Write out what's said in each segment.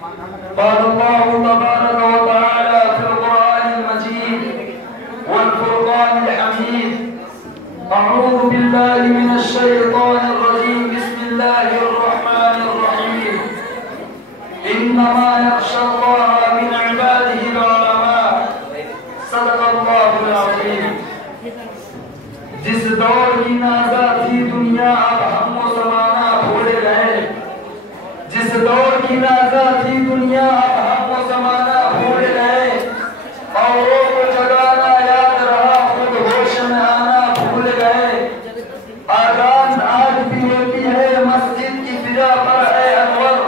قال الله تبارك وتعالى في القرآن المجيد والفرقان الحميد: أعوذ بالله من الشيطان الرجيم. بسم الله الرحمن الرحيم. إنما يخشى الله من عباده العلماء. صدق الله العظيم. جس دور کی نازا تھی دنیا اب ہم و زمانہ بھول گئے. جس دور کی نازا تھی دنیا اب ہم و زمانہ بھول گئے. اوروں کو جگانا یاد رہا خود ہوش میں آنا بھول گئے. آذان آج بھی ہوتی ہے مسجد کی فضا پر ہے انور.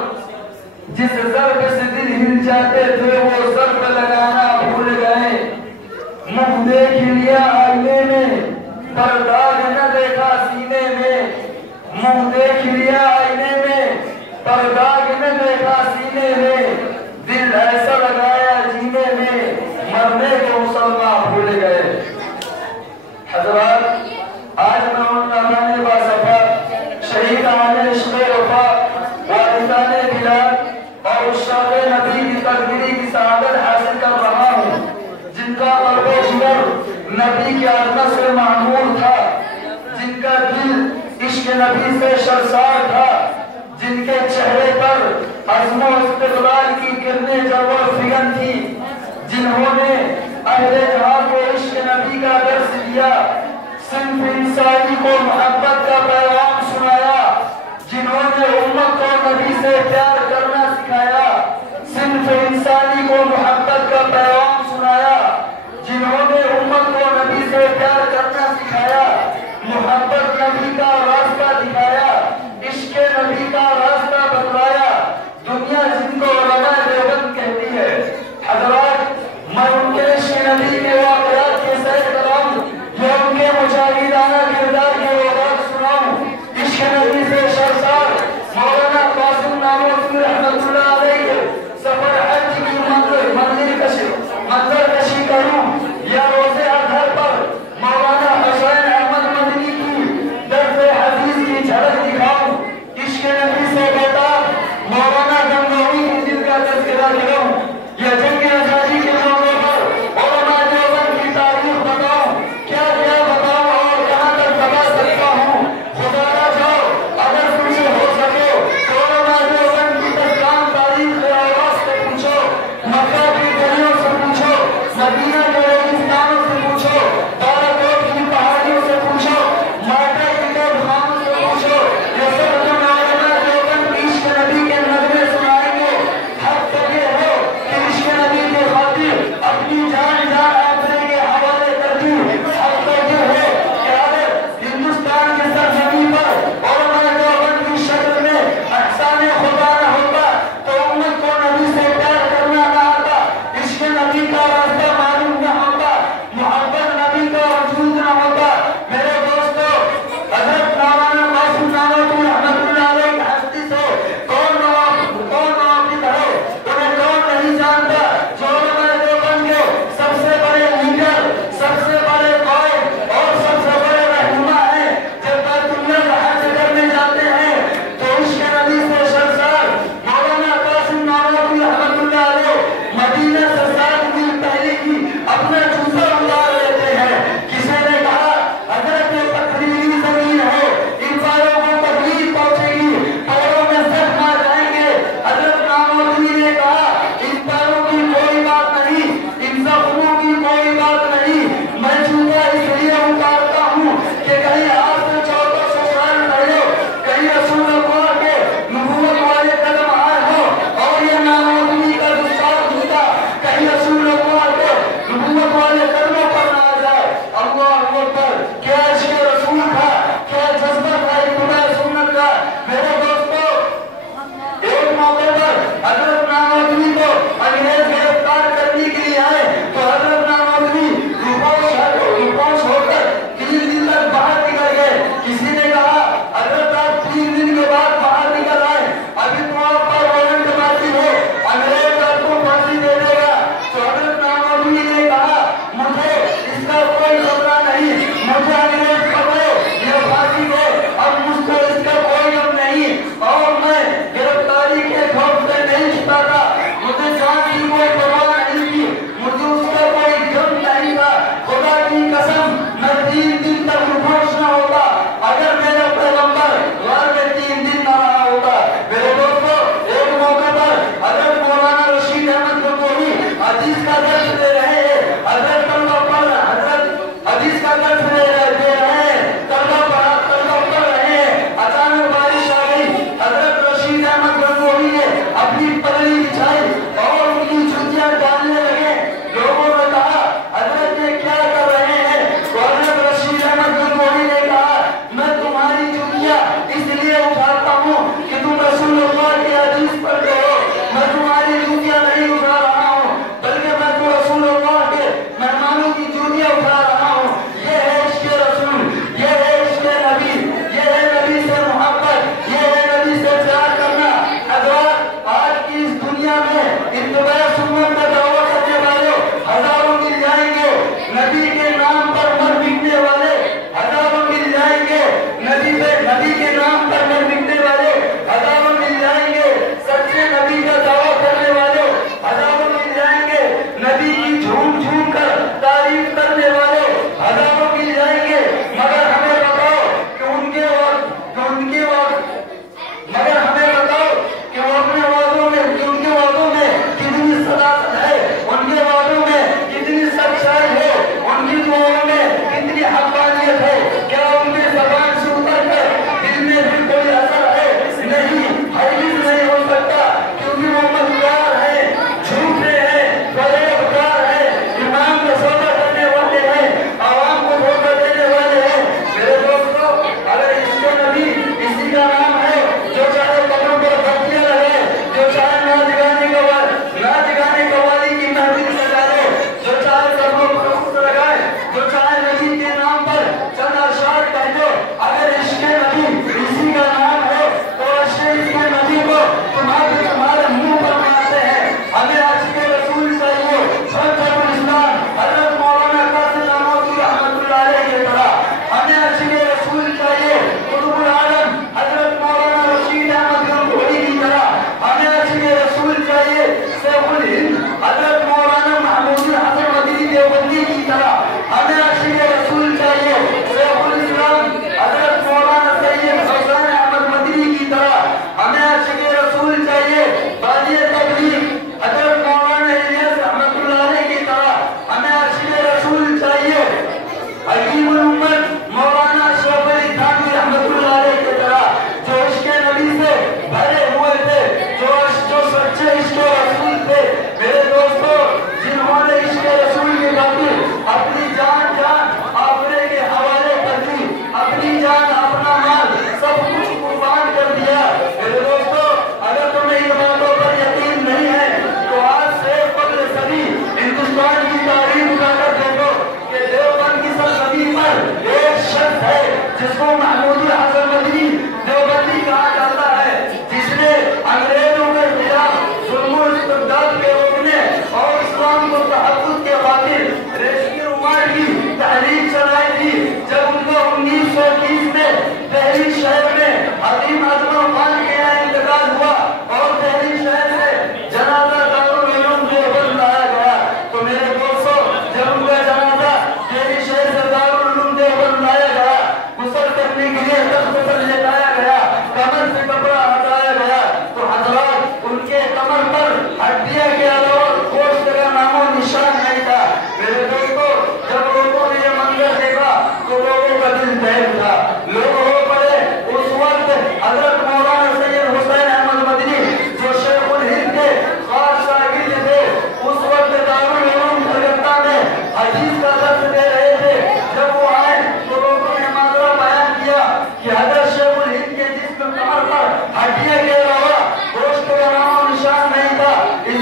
جس ضرب سے دل ہل جاتے تھے وہ ضرب لگانا بھول گئے. منہ دیکھ لیا آئینے میں پر داغ نہ دیکھا سینے میں. منہ دیکھ لیا آئینے میں پر داغ نہ دیکھا سینے میں. دل ایسا لگایا جینے میں مرنے کو مسلمان بھول گئے. حضرات، آج میں ان نامانے باصفا شہید عامر عشق وفا والدان بلاد اور عشاق نبی کی تقدیری کی سعادت حاصل کر رہا ہوں، جن کا قلب و جگر نبی کی عظمت سے معمور تھا، جن کا دل عشق نبی سے شرسار تھا، جن کے چہرے پر عزم و استقلال کی کرنیں جب و فگن تھی، جنہوں نے اہل جہاں کو عشق نبی کا درس دیا، صنف انسانی کو محبت کا پیغام سنایا، جنہوں نے امت کو نبی سے پیار کرنا سکھایا. صنف انسانی کو محبت کا پیغام سنایا، جنہوں نے امت کو نبی سے پیار کرنا سکھایا. محبت نبی کا راستہ دکھایا، عشق نبی کا راستہ بتلایا. دنیا جن کو علماء دیوبند کہتی ہے. حضرات، میں ان کے عشق نبی کے واقعات کے سیر کراؤں یا ان کے مجاہدانہ کردار کے واقعات سناؤں. عشق نبی سے شرسار مولانا قاسم نانوتوی رحمت اللہ علیہ سفر حج کی منظر کشی کروں یا روزے اظہر پر مولانا حسین احمد مدنی کی درس حدیث کی جھلک دکھاؤں. عشق نبی سے بیٹا مولانا گنگوی کی دل کا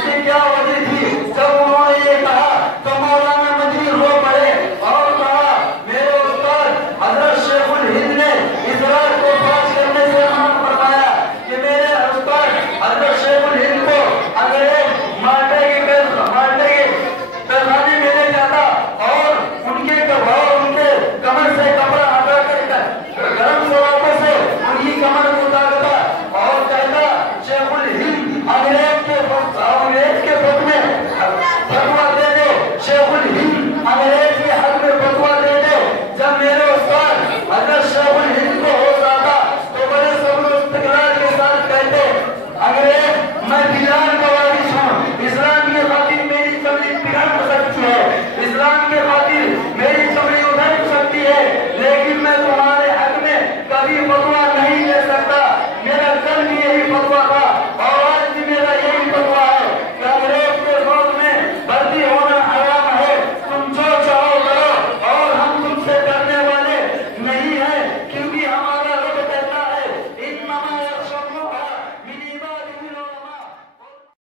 اس سے کیا